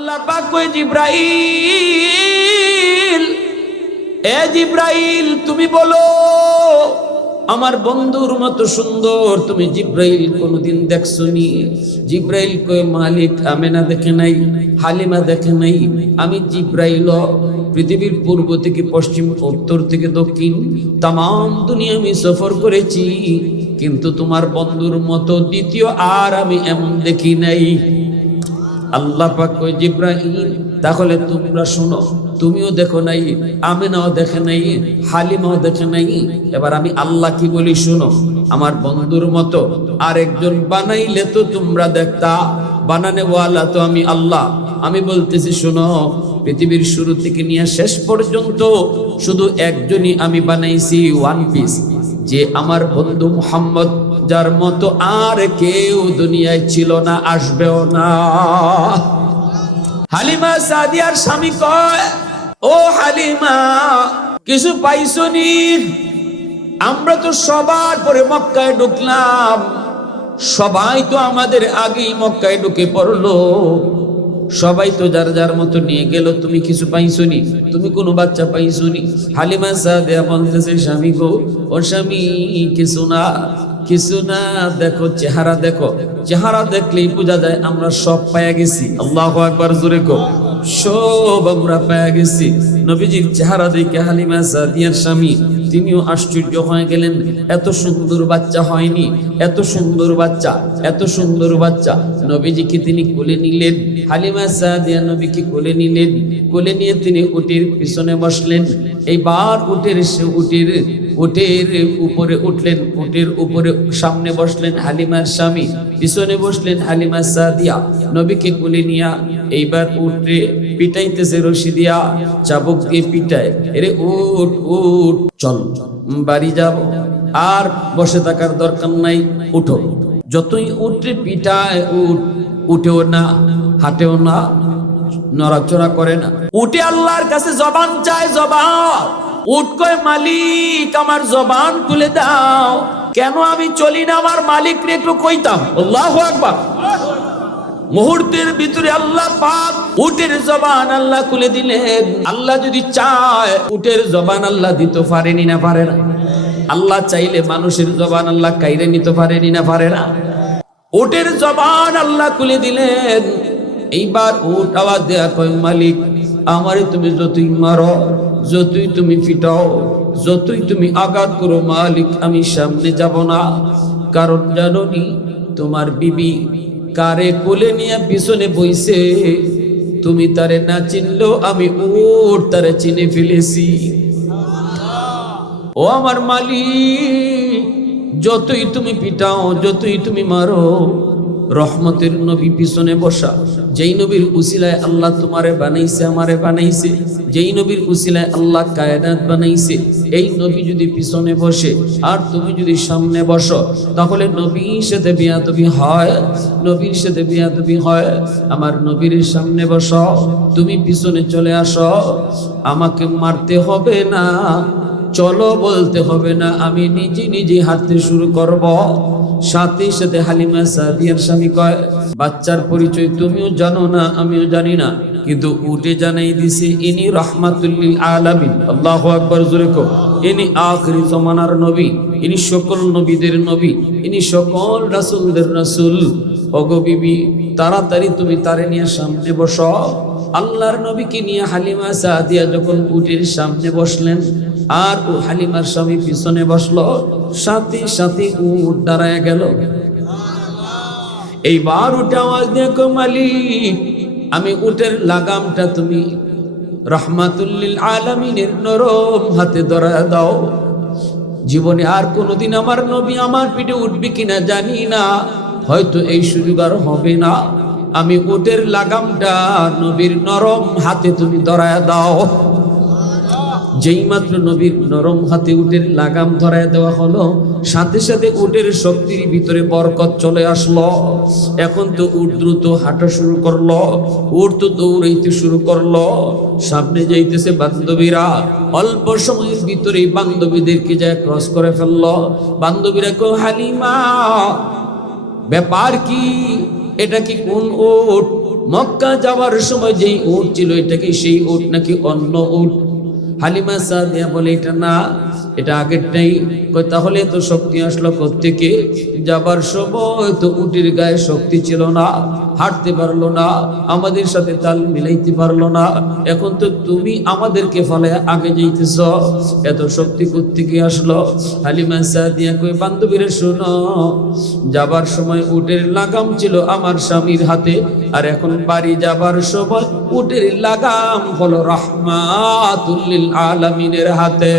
আল্লাহ পাক কয় জিব্রাইল, এ জিব্রাইল তুমি বলো আমার বন্ধুর মতো সুন্দর তুমি জিব্রাইল কোনদিন দেখছনি? জিব্রাইল কয় মালিক আমেনা দেখে নাই, হালিমা দেখে নাই, আমি জিব্রাইল পৃথিবীর পূর্ব থেকে পশ্চিম, উত্তর থেকে দক্ষিণ তাম দুনিয়া আমি সফর করেছি, কিন্তু তোমার বন্ধুর মতো দ্বিতীয় আর আমি এমন দেখি নাই। আল্লাহ পাক কয় জিব্রাইল তাহলে তোমরা শোনো, তুমিও দেখো নাই, আমেনাও দেখে নাই, হালিমাও দেখে নাই, এবার আমি আল্লাহ কি বলি শোনো, আমার বন্ধুর মতো আরেকজন বানাইলে তো তোমরা দেখতা, বানানে ওয়ালা তো আমি আল্লাহ। আমি বলতেছি শোনো, পৃথিবীর শুরু থেকে নিয়ে শেষ পর্যন্ত শুধু একজনই আমি বানাইছি, ওয়ান পিস, যে আমার বন্ধু মুহাম্মদ, যার মতো আর কেউ দুনিয়ায় ছিল না, আসবেও না। হালিমা সাদিয়ার স্বামী কয়, ও হালিমা কিছু পাইছনি? আমরা তো সবার পরে মক্কায় ঢুকলাম, সবাই তো আমাদের আগেই মক্কায় ঢুকে পড়লো, সবাই তো যার যার মতো নিয়ে গেল, তুমি কিছু পাইছনি? তুমি কোনো বাচ্চা পাইছনি? হালিমা সাদিয়া বলতেছে স্বামী গো, ও স্বামী কিছু না, কিছু না, দেখো চেহারা দেখো, চেহারা দেখলেই বোঝা যায় আমরা সব পায়া গেছি। আল্লাহু আকবার, জোরে কো, সব আমরা পায়া গেছি। নবীজির চেহারা দেখে হালিমা সাদিয়ার স্বামী তিনিও আশ্চর্য হয়ে গেলেন, এত সুন্দর বাচ্চা হয়নি, এত সুন্দর বাচ্চা, এত সুন্দর বাচ্চা। নবীজিকে তিনি কোলে নিলেন, হালিমা সাদিয়া নবীকে কোলে নিলেন, কোলে নিয়ে তিনি উটের পিছনে বসলেন। এইবার উটের উপরে উঠলেন, উটের উপরে সামনে বসলেন হালিমার স্বামী, পিছনে বসলেন হালিমা সাদিয়া, নবীকে কোলে নিয়া এইবার উঠে পিটাইতেছে রশি দিয়া, চাবুক দিয়ে পিটায়, এরে উঠ উঠ, চল বাড়ি যাব, আর বসে থাকার দরকার নাই, উঠো। যতই উঠে পিটায়, উঠেও না, হাঁটেও না, নড়াচড়া করে না। উঠে আল্লাহর কাছে জবান চায়, জবান। উঠ কয় মালিক আমার জবান খুলে দাও, কেন আমি চলি না, আমার মালিক রে একটু কইতাম। আল্লাহু আকবার। মুহূর্তের ভিতরে আল্লাহ পাক উটের জবান আল্লাহ খুলে দিলেন। আল্লাহ যদি চায় উটের জবান আল্লাহ দিতে পারেনি না পারে না? আল্লাহ চাইলে মানুষের জবান আল্লাহ কাইরে নিতে পারেনি না পারে না? উটের জবান আল্লাহ খুলে দিলেন। এইবার উট আওয়াজ দেয়া কয় মালিক আমারে তুমি যতই মারো, যতই তুমি পিটাও, যতই তুমি আঘাত করো, মালিক আমি সামনে যাব না। কারণ জানোনি তোমার বিবি কারে কোলে নিয়ে পিছনে বইছে, তুমি তারে না চিনলেও আমি উট তারে চিনে ফেলেছি। ও আমার মালিক যতই তুমি পিটাও, যতই তুমি মারো, রহমতের নবী পিছনে বসা, যেই নবীর উসিলায় আল্লাহ তোমারে বানাইছে, আমারে বানাইছে, যেই নবীর উসিলায় আল্লাহ কায়নাত বানাইছে, এই নবী যদি পিছনে বসে আর তুমি যদি সামনে বসো, তাহলে নবীর সাথে বিয়াদবি হয়, নবীর সাথে বিয়াদবি হয়। আমার নবীর সামনে বসো, তুমি পিছনে চলে আসো, আমাকে মারতে হবে না, চলো বলতে হবে না, আমি নিজে নিজে হাঁটতে শুরু করব। সাথে সাথে হালিমা সাদিয়ার স্বামী কয় বাচ্চার পরিচয় তুমিও জানো না, আমিও জানি না, কিন্তু উঠে জানাই দিছে ইনি রাহমাতুল লিল আলামিন। আল্লাহু আকবার, জোরে কও। ইনি আখিরি জামানার নবী, ইনি সকল নবীদের নবী, ইনি সকল রাসূলদের রাসূল। ওগো বিবি তাড়াতাড়ি তুমি তারে নিয়ে সামনে বসো। আল্লাহর নবীকে নিয়ে হালিমা সাদিয়া যখন উটের সামনে বসলেন আর ও হালিমার স্বামী পিছনে বসলো, সাথে সাথে উট দাঁড়ায় গেল। এইবার উঠে আওয়াজ দেখো মালিক আমি উটের লাগামটা তুমি রাহমাতুল লিল আলামিনের নরম হাতে ধরা দাও। জীবনে আর কোনোদিন আমার নবী আমার পিঠে উঠবে কিনা জানি না, হয়তো এই সুযোগ আর হবে না। আমি উটের লাগামটা নবীর নরম হাতে তুমি ধরায় দাও। যেই মাত্র নবীর নরম হাতে উটের লাগাম ধরায় দেওয়া হলো, সাথে সাথে উটের শক্তির ভিতরে বরকত চলে আসলো। এখন তো উট দ্রুত হাঁটা শুরু করলো, উট তো দৌড়াইতে শুরু করলো। সামনে যাইতেছে বান্ধবীরা, অল্প সময়ের ভিতরেই বান্ধবীদেরকে যায় ক্রস করে ফেললো। বান্ধবীরা কো হালিমা ব্যাপার কি, এটা কি কোন উট? মক্কা যাওয়ার সময় যেই উট ছিল এটা কি সেই উট নাকি অন্য উট? হালিমা সাদিয়া বলে এটা না, এটা আগেরটাই। তাহলে তো শক্তি আসলো কোত্থেকে? যাবার সময় তো উটের গায়ে শক্তি ছিল না, হাঁটতে পারলো না, আমাদের সাথে তাল মিলাইতে পারলো না। এখন তো তুমি আমাদেরকে ফলে আগে যাইতেছ, এত শক্তি কোত্থেকে আসলো? হালিমা সাদিয়া কই বান্ধবীরা শোনো, যাবার সময় উটের লাগাম ছিল আমার স্বামীর হাতে, আর এখন বাড়ি যাবার সময় উটের লাগাম হলো রাহমাতুল লিল আলামিনের হাতে।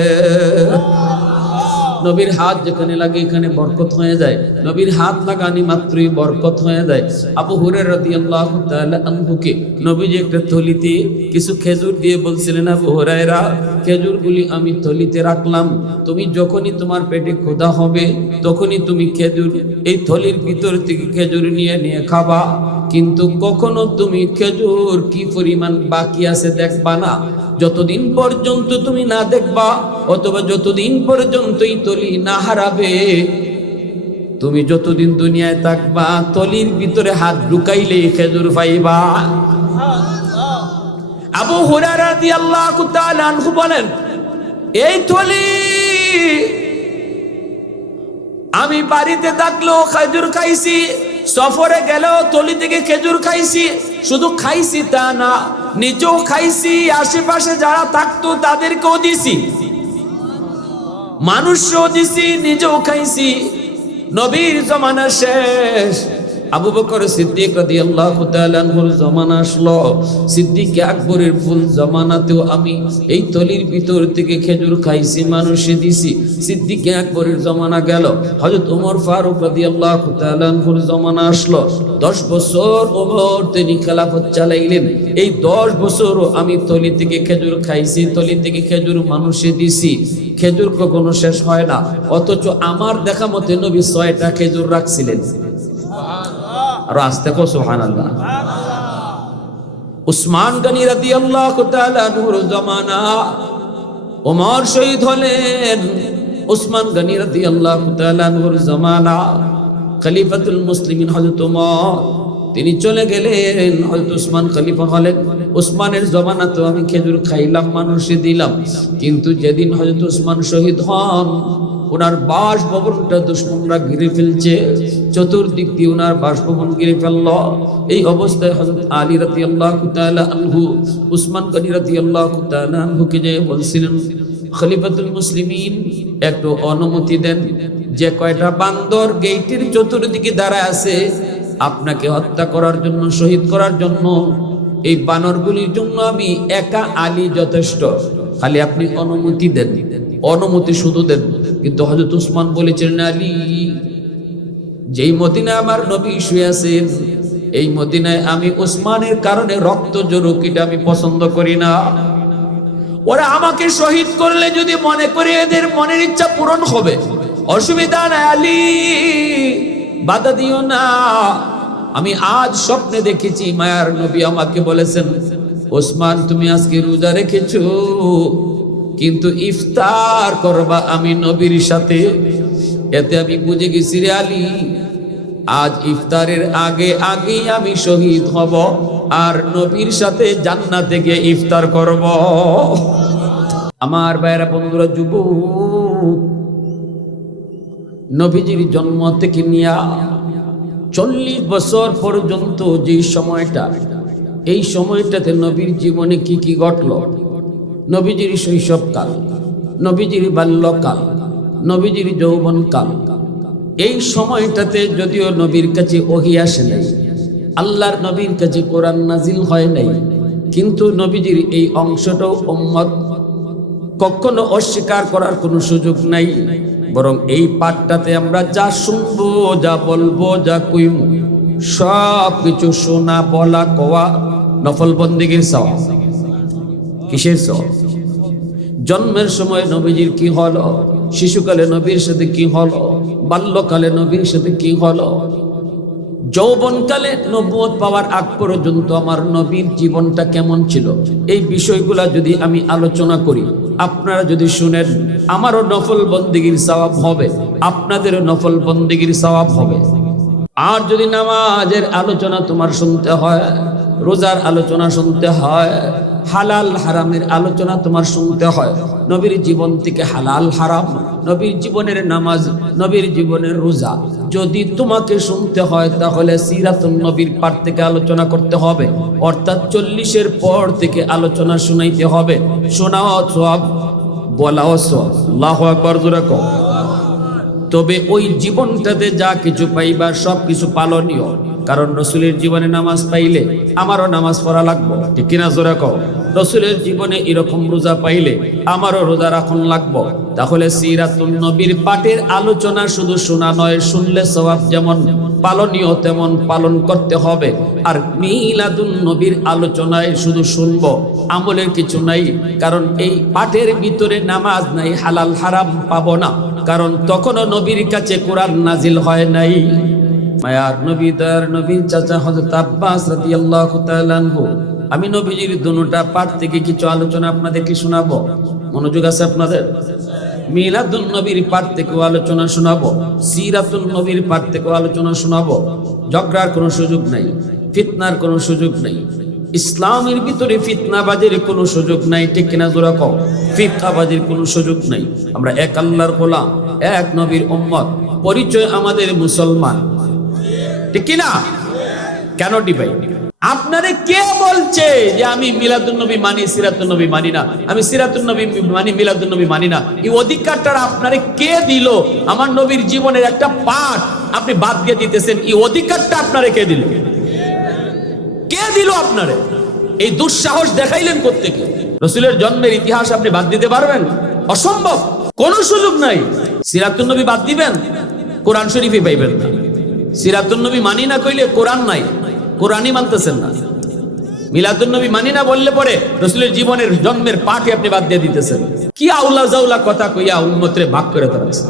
নবীর হাত যেখানে লাগে এখানে বরকত হয়ে যায়, নবীর হাত লাগানি মাত্রই বরকত হয়ে যায়। আবু হুরায়রা রাদিয়াল্লাহু তাআলা আনহুকে নবীজি একটা থলিতে কিছু খেজুর দিয়ে বলছিলেন, আবু হুরায়রা খেজুরগুলি আমি থলিতে রাখলাম, তুমি যখনই তোমার পেটে ক্ষুধা হবে তখনই তুমি খেজুর এই থলির ভিতর থেকে খেজুর নিয়ে নিয়ে খাবা, কিন্তু কখনো তুমি খেজুর কি পরিমাণ বাকি আছে দেখবা না। যতদিন পর্যন্ত তুমি না দেখবা অথবা যতদিন পর্যন্ত এই তলি না হারাবে, তুমি যতদিন দুনিয়ায় থাকবা তলির ভিতরে হাত ঢুকাইলেই খেজুর পাইবা। আবু হুরায়রা রাদিয়াল্লাহু তাআলা আনহু বলেন, এই থলি আমি বাড়িতে থাকলেও খেজুর খাইছি, সফরে গেলেও তলি থেকে খেজুর খাইছি, শুধু খাইছি তা না, নিজেও খাইছি, আশেপাশে যারা থাকতো তাদেরকেও দিছি, মানুষও দিছি, নিজেও খাইছি। নবীর জমানা শেষ, আবু বকর সিদ্দিক রাদিয়াল্লাহু তাআলা আনহুর জমানা আসলো। সিদ্দিক আকবরের ফুল জমানাতেও আমি এই তলির ভিতর থেকে খেজুর খাইছি, মানুষে দিছি। সিদ্দিক আকবরের জমানা গেল, হযরত ওমর ফারুক রাদিয়াল্লাহু তাআলা আনহুর জমানা আসলো। 10 বছর ওমর তিনি খেলাফত চালাইলেন। এই 10 বছরও আমি তলি থেকে খেজুর খাইছি, তলি থেকে খেজুর মানুষে দিছি। খেজুর কখনো শেষ হয় না, অথচ আমার দেখা মতে নবী 6টা খেজুর রাখছিলেন। আর আস্তে কো সুবহানাল্লাহ। উসমান গনি রাদিয়াল্লাহু তাআলা আনহুর জামানা, ওমর শহীদ হলেন। উসমান গনি রাদিয়াল্লাহু তাআলা আনহুর জামানা, খলিফাতুল মুসলিমিন হযরত ওমর তিনি চলে গেলেন, হযরত উসমান খলিফা হলেন। উসমানের জামানাতে আমি খেজুর খাইলাম, মানুষে দিলাম, কিন্তু যেদিন হযরত উসমান শহীদ হন ওনার বাসভবনটা দুশমনরা ঘিরে ফেলছে, চতুর্দিক দিয়ে ওনার বাসভবন ঘিরে ফেলল। এই অবস্থায় হযরত আলী রাদিয়াল্লাহু তাআলা আনহু উসমান গনি রাদিয়াল্লাহু তাআলা আনহুকে যে বলছিলেন, খলিফাতুল মুসলিমিন একটু অনুমতি দেন, যে কয়টা বান্দর গেটের চতুর্দিকে দাঁড়ায় আছে আপনাকে হত্যা করার জন্য, শহীদ করার জন্য, এই বানরগুলির জন্য আমি একা আলী যথেষ্ট, খালি আপনি অনুমতি দেন, অনুমতি শুধু দেন। কিন্তু হযরত উসমান বলেছিলেন, আলী যেই মদিনায় আমার নবী শুয়ে আছেন এই মদিনায় আমি উসমানের কারণে রক্ত জড়ুক এটা আমি পছন্দ করি না। ওরা আমাকে শহীদ করলে যদি মনে করে এদের মনের ইচ্ছা পূরণ হবে, অসুবিধা নাই, আলী বাধা দিও না। আমি আজ স্বপ্নে দেখেছি মায়ার নবী আমাকে বলেছেন, ওসমান তুমি আজকে রোজা রেখেছো কিন্তু ইফতার করবা আমি নবীর সাথে। এতে আমি বুঝে গেছি রে আলী, আজ ইফতারের আগে আগেই আমি শহীদ হব আর নবীর সাথে জান্নাতে গিয়ে ইফতার করব। আমার ভাইরা বন্ধুরা, যুবক, নবীজির জন্ম থেকে নিয়ে 40 বছর পর্যন্ত যে সময়টা, এই সময়টাতে নবীর জীবনে কি কি ঘটল, নবীজির শৈশবকাল, নবীজির বাল্যকাল, নবীজির যৌবনকাল, এই সময়টাতে যদিও নবীর কাছে ওহী আসে নাই, আল্লাহর নবীর কাছে কোরআন নাজিল হয় নাই, কিন্তু নবীজির এই অংশটাও উম্মত কখনো অস্বীকার করার কোনো সুযোগ নাই। বরং এই পাঠটাতে আমরা যা শুনবো, যা বলবো, যা কইমু সব কিছু শোনা, বলা, কোয়া নফল বন্দেগীর সওয়াব। কিসের সওয়াব? জন্মের সময় নবীজির কি হলো, শিশুকালে নবীর সাথে কি হলো, বাল্যকালে নবীর সাথে কি হলো, যৌবনকালে নবুয়ত পাওয়ার আগ পর্যন্ত আমার নবীর জীবনটা কেমন ছিল, এই বিষয়গুলা যদি আমি আলোচনা করি, আপনারা যদি শুনেন, আমারও নফল বন্দেগীর সওয়াব হবে, আপনাদেরও নফল বন্দেগীর সওয়াব হবে। আর যদি নামাজের আলোচনা তোমার শুনতে হয়, রোজার আলোচনা শুনতে হয়, হালাল হারামের আলোচনা তোমার শুনতে হয়। নবীর জীবন থেকে হালাল হারাম, নবীর জীবনের নামাজ, নবীর জীবনের রোজা যদি তোমাকে শুনতে হয় তাহলে সিরাতুন নবীর পাঠ থেকে আলোচনা করতে হবে, অর্থাৎ 40-এর পর থেকে আলোচনা শুনাইতে হবে। শোনাও সওয়াব, বলাও সওয়াব। আল্লাহু আকবার জোরে কও। তবে ওই জীবনটাতে যা কিছু পাইবা সব কিছু পালনীয়, কারণ রসুলের জীবনে নামাজ পাইলে আমারও নামাজ পড়া লাগবো, ঠিক কিনা জোরে কও। রসুলের জীবনে এরকম রোজা পাইলে আমারও রোজা রাখন লাগবো। তাহলে সিরাতুন নবীর পাঠের আলোচনা শুধু শোনা নয়, শুনলে সওয়াব যেমন পালনীয় তেমন পালন করতে হবে। আর মিলাদুন নবীর আলোচনায় শুধু শুনবো, আমলের কিছু নাই, কারণ এই পাঠের ভিতরে নামাজ নাই, হালাল হারাম পাবো না, কারণ তখনও নবীর কাছে কোরআন নাজিল হয় নাই। মায়ার নবী, দয়ার নবীর চাচা হযরত আব্বাস রাদিয়াল্লাহু তাআলা আনহু, আমি নবীজির দুটা পাঠ থেকে কিছু আলোচনা আপনাদেরকে শোনাবো। মনোযোগ আছে আপনাদের? মিলাদুন নবীর পাঠ থেকে আলোচনা শোনাবো, সিরাতুন নবীর পাঠ থেকে আলোচনা শোনাবো। ঝগড়ার কোনো সুযোগ নাই, ফিতনার কোনো সুযোগ নাই, ইসলামের ভিতরে ফিতনাবাজির কোনো সুযোগ নাই, ঠিক কিনা জোরা কও। ফিতনাবাজির কোনো সুযোগ নাই। আমরা এক আল্লাহর গোলাম, এক নবীর উম্মত, পরিচয় আমাদের মুসলমান, ঠিক কিনা? কেন ডিভাইড? আপনারে কে বলছে যে আমি মিলাদুন নবী মানি, সিরাতুন নবী মানি না? আমি সিরাতুন নবী মানি, মিলাদুন নবী মানি না। এই অধিকারটা আপনারে কে দিল? আমার নবীর জীবনের একটা পাঠ আপনি বাদ দিয়ে দিতেছেন, এই অধিকারটা আপনারে কে দিল? কে দিল আপনারে? এই দুঃসাহস দেখাইলেন কোত্থেকে? রাসূলের জন্মের ইতিহাস আপনি বাদ দিতে পারবেন? অসম্ভব, কোনো সুযোগ নাই। সিরাতুন নবী বাদ দিবেন, কোরআন শরীফই পাইবেন না। সিরাতুন নবী মানি না কইলে কোরআন নাই, কোরআনই মানতেছেন না। মিলাদুন নবী মানি না বললে পরে রাসূলের জীবনের জন্মের পাঠই আপনি বাদ দিয়ে দিতেছেন। কি আউলা জাউলা কথা কইয়া উম্মতরে ভাগ করে তারাছে।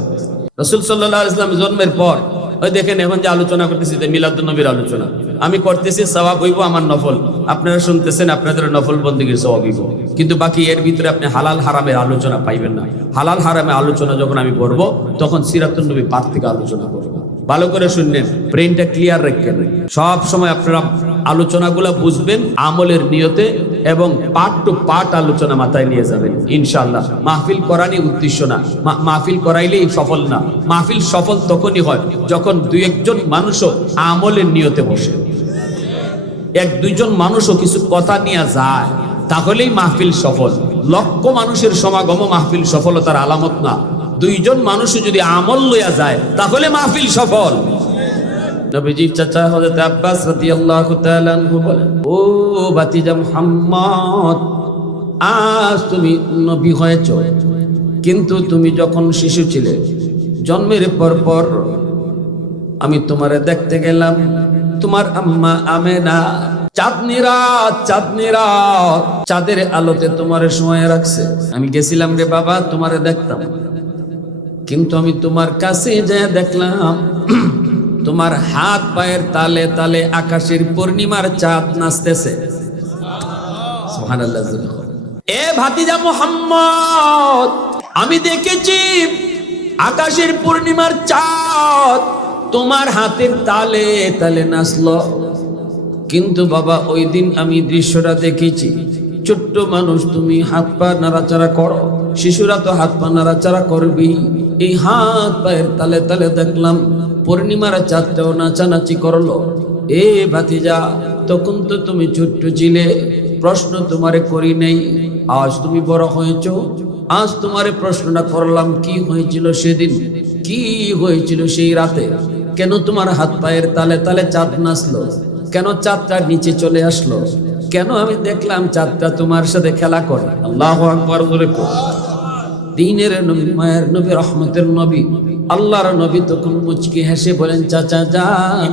রাসূল সাল্লাল্লাহু আলাইহি ওয়াসাল্লাম জন্মের পর ওই দেখেন এখন যে আলোচনা করতেছি যে মিলাদুন নবীর আলোচনা, আমি করতেছি সওয়াব হইব আমার নফল, আপনারা শুনতেছেন আপনাদের নফল বন্দেগীর সওয়াব হইব, কিন্তু বাকি এর ভিতরে আপনি হালাল হারামের আলোচনা পাইবেন না। হালাল হারামের আলোচনা যখন আমি করব তখন সিরাতুন নবী পাঠ থেকে আলোচনা করব। ভালো করে শুনলেন, ব্রেনটা ক্লিয়ার রাখবেন। সব সময় আপনারা আলোচনাগুলো বুঝবেন আমলের নিয়তে, এবং পার্ট টু পার্ট আলোচনা মাথায় নিয়ে যাবেন ইনশাআল্লাহ। মাহফিল করারই উদ্দেশ্য না, মাহফিল করাইলেই সফল না। মাহফিল সফল তখনই হয় যখন দুই একজন মানুষও আমলের নিয়তে বসে, এক দুইজন মানুষও কিছু কথা নিয়ে যায়, তাহলেই মাহফিল সফল। লক্ষ মানুষের সমাগম মাহফিল সফলতার আলামত না। দুইজন মানুষ যদি আমল লইয়া যায় তাহলে মাহফিল সফল। নবীজির চাচা হযরত আব্বাস রাদিয়াল্লাহু তাআলা আনহু বলেন, ও ভাতিজা মুহাম্মদ, আজ তুমি নবী হয়েছো, কিন্তু তুমি যখন শিশু ছিলে, জন্মের পর আমি তোমারে দেখতে গেলাম, তোমার আম্মা আমেনা চাঁদনি রাত চাঁদের আলোতে তোমারে শোয়া রাখছে। আমি গেছিলাম রে বাবা তোমারে দেখতাম, কিন্তু আমি তোমার কাছে যেয়ে দেখলাম তোমার হাত পায়ের তালে তালে আকাশের পূর্ণিমার চাঁদ নাচতেছে। সুবহানাল্লাহ। এ ভাতিজা মুহাম্মদ, আমি দেখেছি আকাশের পূর্ণিমার চাঁদ তোমার হাতের তালে তালে নাচলো, কিন্তু বাবা ওই দিন আমি দৃশ্যটা দেখেছি, ছোট্ট মানুষ তুমি হাত পা নাড়াচাড়া করো, শিশুরা তো হাত পা নাড়াচাড়া করবি, এই হাত পায়ের তালে তালে দেখলাম পূর্ণিমার চাঁদটাও নাচানাচি করলো। এ ভাতিজা, তখন তো তুমি ছোট্ট ছিলে, প্রশ্ন তোমারে করি নাই, আজ তুমি বড় হয়েছো, আজ তোমারে প্রশ্নটা করলাম, কি হয়েছিল সেদিন, কি হয়েছিল সেই রাতে, কেন তোমার হাত পায়ের তালে তালে চাঁদ নাচলো, কেন চাঁদটা নিচে চলে আসলো, কেন আমি দেখলাম চাঁদটা তোমার সাথে খেলা করে। আল্লাহু আকবার বলে দ্বীনের নবী, মায়ের নবী, রহমতের নবী, আল্লাহর নবী তখন মুচকি হেসে বলেন, চাচা যান,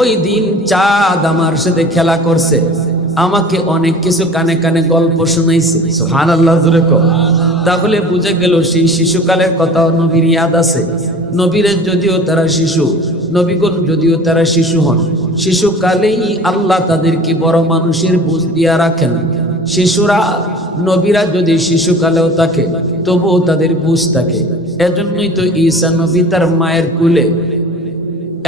ওই দিন চাঁদ আমার সাথে খেলা করছে, আমাকে অনেক কিছু কানে কানে গল্প শোনাইছে। সুবহানাল্লাহ জোরে কও। তাহলে বুঝে গেল সেই শিশুকালের কথাও নবীর ইয়াদ আছে। নবীরে যদিও তারা শিশু, নবীগণ যদিও তারা শিশু হন, শিশুকালেই আল্লাহ তাদেরকে বড় মানুষের বুঝ দিয়া রাখেন। শিশুরা, নবীরা যদি শিশুকালেও থাকে তবুও তাদের বুঝ থাকে। এজন্যই তো ঈসা নবী তার মায়ের কুলে,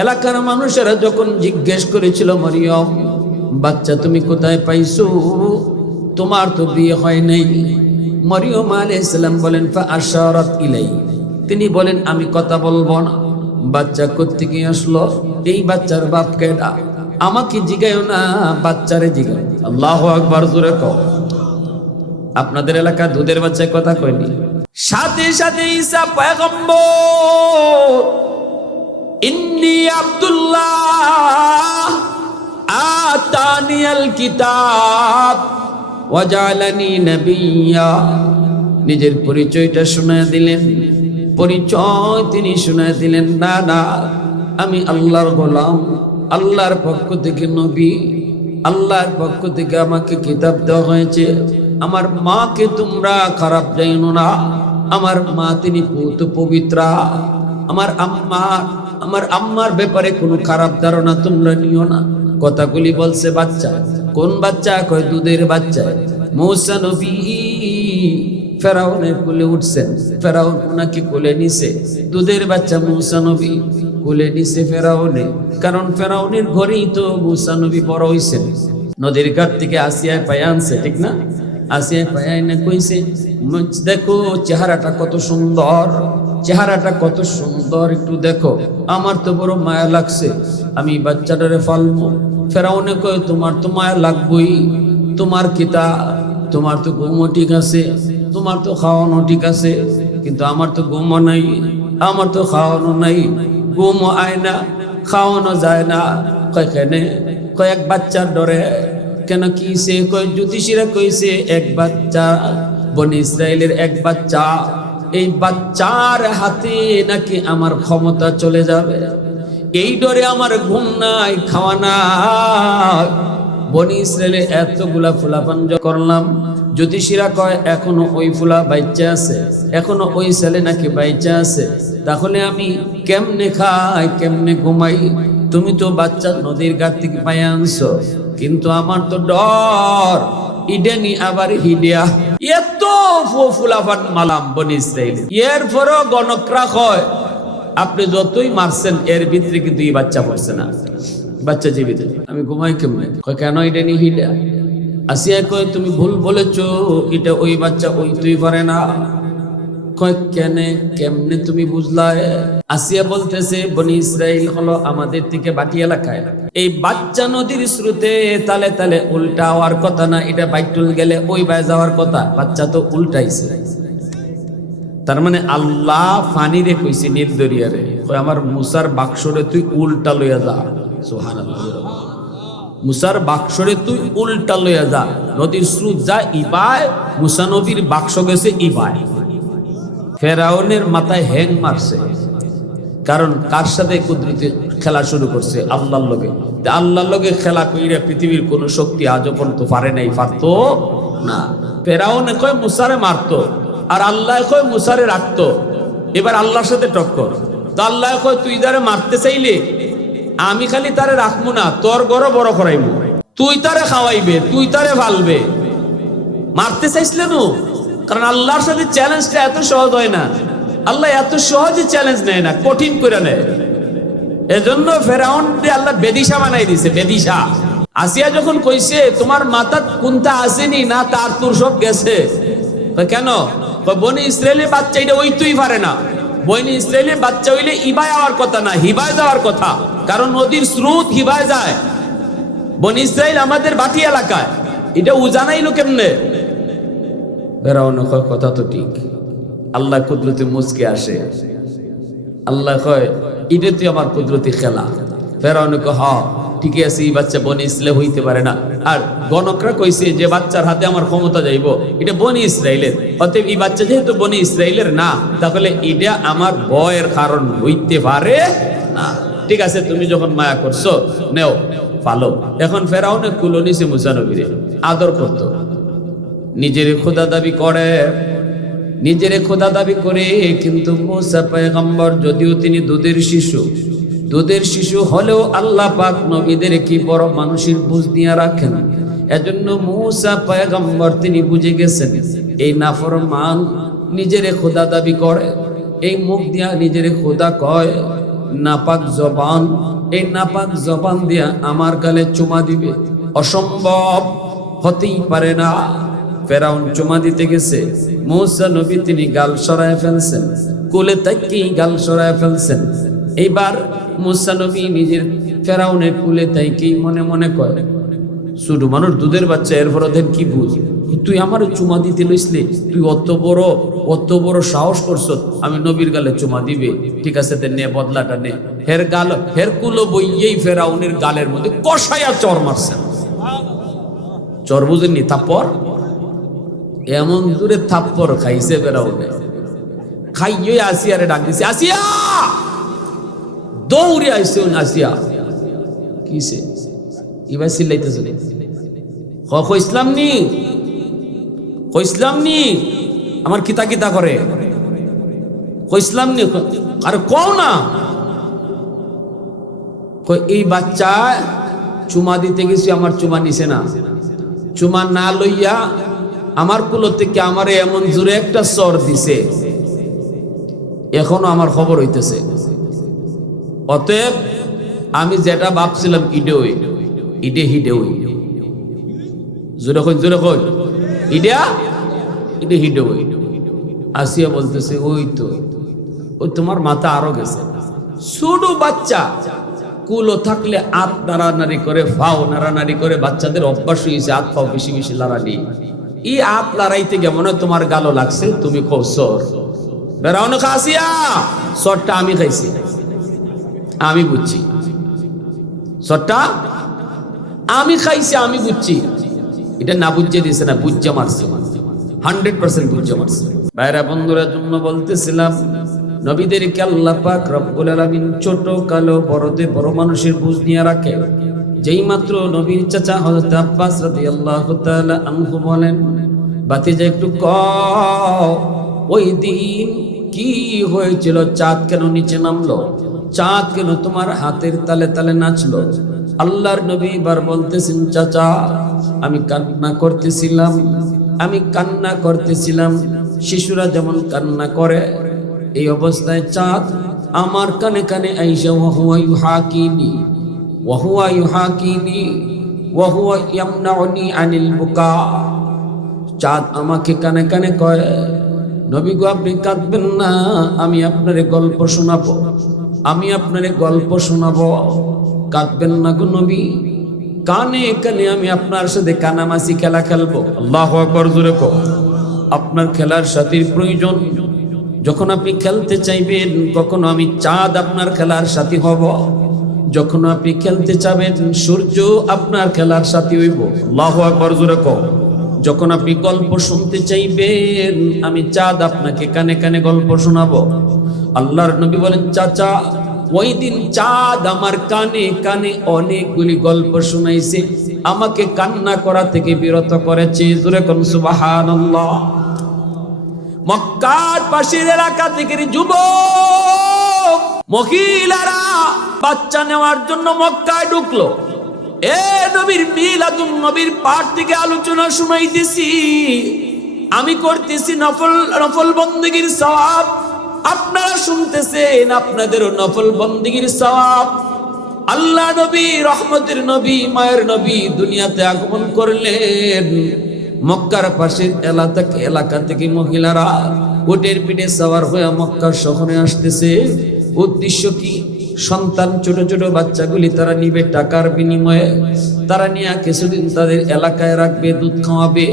এলাকার মানুষেরা যখন জিজ্ঞেস করেছিল, মরিয়ম বাচ্চা তুমি কোথায় পাইছো? তোমার তো বিয়ে হয় নাই। মরিয়ম আলাইহিস সালাম বলেন ফাআশারাত ইলাই, তিনি বলেন আমি কথা বলবো না। বাচ্চা কোত্থেকে আসলো? এই বাচ্চার বাপ কেডা? আমাকে জিগায়ও না, বাচ্চারে জিগাও। আল্লাহু আকবার, জোরে কও। আপনাদের এলাকা দুধের বাচ্চায় কথা কয়নি? সাথে সাথে ঈসা পয়গম্বর, ইন্নী আব্দুল্লাহ আতানিয়াল কিতাব ওয়া জাআলানি নাবিয়্যা, নিজের পরিচয়টা শোনায় দিলেন। পরিচয় তিনি শোনায় দিলেন, না না আমি আল্লাহর গোলাম, আল্লাহর পক্ষ থেকে নবী, আল্লাহর পক্ষ থেকে আমাকে কিতাব দেওয়া হয়েছে। আমার মাকে তোমরা খারাপ জানো না, আমার মা তিনি পুত পবিত্রা। আমার আম্মার ব্যাপারে কোনো খারাপ ধারণা তোমরা নিও না। কথাগুলি বলছে বাচ্চা। কোন বাচ্চা? কয় দুধের বাচ্চা। মূসা নবী ফেরাউনের কোলে উঠছেন, ফেরাউন ওনাকে কোলে নিছে। দুধের বাচ্চা মূসা নবী কোলে নিছে ফেরাউনে, কারণ ফেরাউনের ঘরেই তো মূসা নবী বড় হইছেন। নদীর ঘাট থেকে আসিয়ায় পায়ে আনছে, ঠিক না? আসিয়ায় পায়ে না কইছে, দেখো চেহারাটা কত সুন্দর, চেহারাটা কত সুন্দর, একটু দেখো। আমার তো বড় মায়া লাগছে, আমি বাচ্চাটারে ফালবো। ফেরাউনে কয় তোমার তো মায়া লাগবই, তোমার কিতা, তোমার তো ঘুমও ঠিক আছে, তোমার তো খাওয়ানো ঠিক আছে, কিন্তু আমার তো ঘুমও নাই, আমার তো খাওয়ানো নাই, ঘুমও আয় না, খাওয়ানো যায় না। কয় কেন? কয়েক বাচ্চার ডরে। কেন কিসে? কয় জ্যোতিষীরা কইছে এক বাচ্চা, বনি ইসরাইলের এক বাচ্চা, এই বাচ্চার হাতে নাকি আমার ক্ষমতা চলে যাবে, এই ডরে আমার ঘুম নাই, খাওয়া নাই। বনি ইসরায়েলে এতগুলা ফুলাপান করলাম, জ্যোতিষীরা কয় এখনো ওই ফুলা বাইচা আছে, এখনো ওই ছেলে নাকি বাইচা আছে, তাহলে আমি কেমনে খাই, কেমনে ঘুমাই? তুমি তো বাচ্চা নদীর ঘাট থেকে পায়ে আনছো, কিন্তু আমার তো ডর ইডেনি আবার হিডিয়া। এত ফুলাফান মালাম বনি ইসরায়েল, এরপরও গণকরা কয় আপনি যতই মারছেন এর ভিতরে কিন্তু এই বাচ্চা পড়ছে না, বাচ্চা জীবিত। আমি ঘুমাই কেমনে? কয় কেন ইডেনি হিডিয়া? আসিয়া কয় তুমি ভুল বলেছো, এটা ওই বাচ্চা ওই তুই পারে না। কয় কেনে, কেমনে তুমি বুঝলা? আসিয়া বলতেছে বনি ইসরাইল হলো আমাদের থেকে বাটি এলাকায়, এই বাচ্চা নদীর স্রোতে তালে তালে উল্টা হওয়ার কথা না, এটা বাইটুল গেলে ওই বাই যাওয়ার কথা, বাচ্চা তো উল্টাইছে। তার মানে আল্লাহ ফানি রে কইছে নীল দরিয়ারে, কয় আমার মুসার বাক্সরে তুই উল্টা লইয়া যা। সুবহানাল্লাহ। মুসার বাক্সরে তুই উল্টা লইয়া যা, নদীর স্রোত যা ইবায়, মুসা নবীর বাক্স গেছে ইবায়। ফেরাউনের মাথায় হ্যাং মারছে, কারণ কার সাথে কুদরতি খেলা শুরু করছে? আল্লাহর লগে। আল্লাহর লগে খেলা কইরা পৃথিবীর কোন শক্তি আজও পর্যন্ত পারে নাই, পারতো না। ফেরাউনে কয় মুসারে মারতো, আর আল্লাহ কয় মুসারে রাখতো। এবার আল্লাহর সাথে টক্কর। তো আল্লাহ কয় তুই যারে মারতে চাইলে আমি খালি তারে রাখবো না, তোর গড় বড় করাইবো, তুই তারে খাওয়াইবে, তুই তারে ভালবে। মারতে চাইছিলে নু, কারণ আল্লাহর সাথে চ্যালেঞ্জটা এত সহজ হয় না। আল্লাহ এত সহজে চ্যালেঞ্জ নেয় না, কঠিন করে নেয়। এজন্য ফেরাউন আল্লাহ বেদিশা বানাই দিছে, বেদিশা। আসিয়া যখন কইছে তোমার মাথা কোনটা আসেনি না, তার তোর সব গেছে। কেন? বনি ইসরায়েলের বাচ্চা এটা ওই তুই পারে না। বনি ইসরায়েলের বাচ্চা হইলে ইবায় যাওয়ার কথা না, হিবায় যাওয়ার কথা, কারণ নদীর স্রোত হিবায় যায়। বনি ইসরায়েল আমাদের বাটি এলাকায়, এটা ও জানাইলো কেমনে? ফেরাউন কয় কথা তো ঠিক। আল্লাহ কুদরতি মুচকে আসে, আল্লাহ কয় এটা তুই আমার কুদরতি খেলা। ফেরাউন কয় হ্যাঁ ঠিকই আছে, এই বাচ্চা বনি ইসরায়েল হইতে পারে না। আর গণকরা কইছে যে বাচ্চার হাতে আমার ক্ষমতা যাইব, এটা বনি ইসরায়েলের, অতএব এই বাচ্চা যেহেতু বনি ইসরায়েলের না, তাহলে এটা আমার ভয়ের কারণ হইতে পারে না। ঠিক আছে, তুমি যখন মায়া করছো নেও, ফালো। এখন ফেরাউনে কুলো নিছে মুসা নবীরে, আদর করতো। নিজের খোদা দাবি করে, নিজের খোদা দাবি করে, কিন্তু মুসা পয়গম্বর যদিও তিনি দুধের শিশু হলেও আল্লাহ পাক নবীদের কি বড় মানুষের বুঝ দিয়া রাখেন। এজন্য মুসা পয়গম্বর তিনি বুঝে গেছেন এই নাফরমান নিজের খোদা দাবি করে, এই মুখ দিয়া নিজের খোদা কয়, নাপাক জবান, এই নাপাক জবান দিয়া আমার গালে চুমা দিবে, অসম্ভব, হতেই পারে না। ফেরাউন চুমা দিতে গেছে, মূসা নবী তিনি গাল সরায় ফেলছেন, কোলে তাকিয়ে গাল সরায় ফেলছেন। এইবার মূসা নবী নিজের ফেরাউনের কোলে তাকিয়ে মনে মনে কয়, ছোট মানুষ দুধের বাচ্চা, এরপর দেন কি বুঝ, তুই আমার চুমা দিতে লইসলি, তুই অত বড় সাহস করছ আমি নবীর গালে চুমা দিবে? ঠিক আছে, তে নে, বদলাটা নে। হের কুলো বইয়েই ফেরাউনের গালের মধ্যে কষাইয়া চর মারছেন। চর বুঝেননি? তারপর এমন দূরে থাপ্পর খাইছে ফেরাউনে, খাইয়ে আসিয়ারে ডাক দিছে, আসিয়া! দৌড়ে আইছে আসিয়া। কিসে এবার চিল্লাইতেছে, ইসলাম নি আমার কিতা কিতা করে, ইসলাম নি, আরে কও না। এই বাচ্চা চুমা দিতে গেছি, আমার চুমা নিছে না, চুমা না লইয়া আমার কুলো থেকে আমারে এমন জোরে একটা চর দিছে, এখনো আমার খবর হইতেছে। অতএব আমি যেটা ভাবছিলাম ইডে হিডে ওই জোরে কই ইডে হিডে ওই। আসিয়া বলতেছে, ওই তোমার মাথা আরো গেছে। ছোট বাচ্চা কুলো থাকলে হাত নাড়ানাড়ি করে, ফাও নাড়ানাড়ি করে, বাচ্চাদের অভ্যাস হয়েছে হাত ফাও বেশি বেশি লড়ানি। এই হাত লড়াইতে গিয়ে মনে হয় তোমার গালো লাগছে, তুমি কও সর। বেড়াও না আসিয়া, সরটা আমি খাইছি, আমি বুঝছি, সরটা আমি খাইছি, আমি বুঝছি। এটা না বুঝে দিয়েছে না, বুঝে মারছে, 100% বুঝে মারছে। ভাইরা বন্ধুরা, জন্য বলতেছিলাম, নবীদেরকে আল্লাহ পাক রব্বুল আলামিন ছোট কালো বড়তে বড় মানুষের বুঝ নিয়ে রাখে। যেই মাত্র নবীর চাচা হযরত আব্বাস রাদিয়াল্লাহু তাআলা আনহু বলেন, বাতিজা একটু কও, ওই দিন কি হয়েছিল? চাঁদ কেন নিচে নামলো? চাঁদ কেন তোমার হাতের তালে তালে নাচলো? আল্লাহর নবী এবার বলতেছেন, চাচা আমি কান্না করতেছিলাম, শিশুরা যেমন কান্না করে। এই অবস্থায় চাঁদ আমার কানে কানে আইসা ওয়াহুয়া ইউহাকিনি ওয়াহুয়া ইয়ামনাউনি আনিল বুকা। চাঁদ আমাকে কানে কানে কয়, নবী গো আপনি কাঁদবেন না, আমি আপনারে গল্প শোনাবো, কাঁদবেন না গো নবী, কানে কানে আমি আপনার সাথে কানামাসি খেলা খেলবো। আল্লাহু আকবার, জোরে কও। আপনার খেলার সাথীর প্রয়োজন, যখন আপনি খেলতে চাইবেন কখনো আমি চাঁদ আপনার খেলার সাথী হব, যখন আপনি খেলতে চাবেন সূর্য আপনার খেলার সাথী হইব। আল্লাহু আকবার, জোরে কও। যখন আপনি গল্প শুনতে চাইবেন আমি চাঁদ আপনাকে কানে কানে গল্প শোনাবো। আল্লাহর নবী বলেন, চাচা ওই দিন চাঁদ আমার কানে কানে অনেকগুলি গল্প শুনাইছে, আমাকে কান্না করা থেকে বিরত করেছে। জোরে কোন সুবহানাল্লাহ। মক্কার পাশের এলাকা থেকে যুবক মহিলারা বাচ্চা নেওয়ার জন্য মক্কায় ঢুকলো। এ নবীর মিলাদুন নবীর পাঠ থেকে আলোচনা শুনাইতেছি, আমি করতেছি নফল বন্দেগীর সওয়াব, আপনারা শুনতেছেন আপনাদেরও নফল বন্দেগীর সওয়াব। আল্লাহ নবী, রহমতের নবী, মায়ের নবী দুনিয়াতে আগমন করলেন। মক্কার পাশের এলাকা থেকে মহিলারা উটের পিঠে সওয়ার হয়ে মক্কা শহরে আসতেছে। উদ্দেশ্য কি? সন্তান ছোট ছোট বাচ্চাগুলি তারা নিবে টাকার বিনিময়ে, তারা নিয়ে কিছুদিন তাদের এলাকায় রাখবে, দুধ খাওয়াবে।